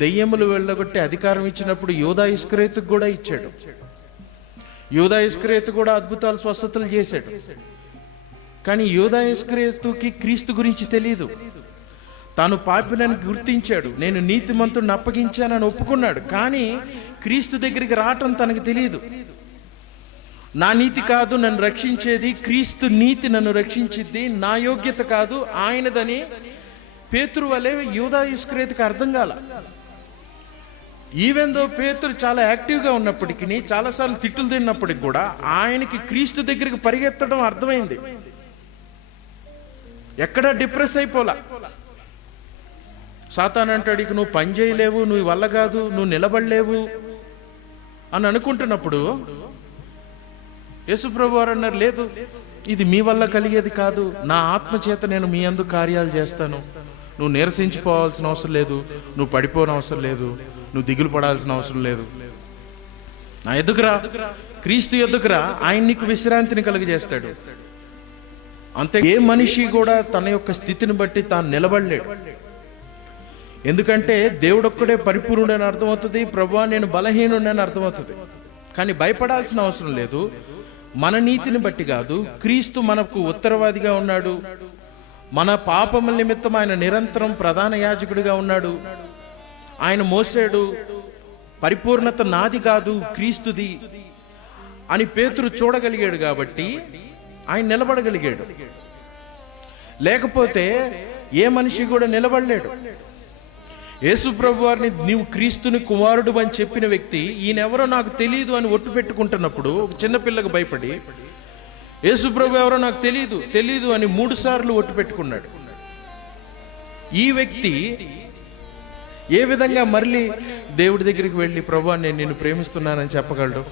దెయ్యములు వెళ్ళగొట్టి అధికారం ఇచ్చినప్పుడు యూదా ఇస్కరియోతుకు కూడా ఇచ్చాడు. యూదా ఇస్కరియోతు కూడా అద్భుతాలు, స్వస్థతలు చేశాడు. కానీ యూదా ఇస్కరియోతుకి క్రీస్తు గురించి తెలియదు. తాను పాపినని గుర్తించాడు, నేను నీతిమంతుడిని అప్పగించానని ఒప్పుకున్నాడు. కానీ క్రీస్తు దగ్గరికి రావటం తనకు తెలియదు. నా నీతి కాదు నన్ను రక్షించేది, క్రీస్తు నీతి నన్ను రక్షించిద్ది, నా యోగ్యత కాదు ఆయనదని పేతురు వలె యూదా ఇస్కరియోతుకి అర్థం కాల. ఈవెన్ దో పేతురు చాలా యాక్టివ్గా ఉన్నప్పటికీ, చాలాసార్లు తిట్టులు తిన్నప్పటికి కూడా ఆయనకి క్రీస్తు దగ్గరికి పరిగెత్తడం అర్థమైంది. ఎక్కడా డిప్రెస్ అయిపోలా. సాతాను అంటాడు, ఇక నువ్వు పని చేయలేవు, నువ్వు వల్ల కాదు, నువ్వు నిలబడలేవు అని అనుకుంటున్నప్పుడు యేసుప్రభు వారు అన్నారు, లేదు, ఇది మీ వల్ల కలిగేది కాదు, నా ఆత్మ చేత నేను మీ యందు కార్యాలు చేస్తాను. నువ్వు నీరసించిపోవాల్సిన అవసరం లేదు, నువ్వు పడిపోని అవసరం లేదు, నువ్వు దిగులు పడాల్సిన అవసరం లేదు. నా ఎదుగురా, క్రీస్తు ఎదుగురా, ఆయన నీకు విశ్రాంతిని కలుగజేస్తాడు. అంతే. ఏ మనిషి కూడా తన యొక్క స్థితిని బట్టి తాను నిలబడలేడు. ఎందుకంటే దేవుడొక్కడే పరిపూర్ణుడని అర్థమవుతుంది, ప్రభువా నేను బలహీనుడని అర్థమవుతుంది. కానీ భయపడాల్సిన అవసరం లేదు. మన నీతిని బట్టి కాదు, క్రీస్తు మనకు ఉత్తరవాదిగా ఉన్నాడు. మన పాపముల నిమిత్తం ఆయన నిరంతరం ప్రధాన యాజకుడిగా ఉన్నాడు. ఆయన మోసాడు. పరిపూర్ణత నాది కాదు, క్రీస్తుది అని పేతురు చూడగలిగాడు కాబట్టి ఆయన నిలబడగలిగాడు. లేకపోతే ఏ మనిషి కూడా నిలబడలేడు. యేసు ప్రభు వారిని నీవు క్రీస్తుని కుమారుడు అని చెప్పిన వ్యక్తి, ఈయనెవరో నాకు తెలియదు అని ఒట్టు పెట్టుకుంటున్నప్పుడు ఒక చిన్నపిల్లకు భయపడి యేసు ప్రభు ఎవరో నాకు తెలియదు అని 3 సార్లు ఒట్టు పెట్టుకున్నాడు. ఈ వ్యక్తి ఏ విధంగా మరలి దేవుడి దగ్గరికి వెళ్ళి ప్రభువా నేను నిన్ను ప్రేమిస్తున్నానని చెప్పగలడు?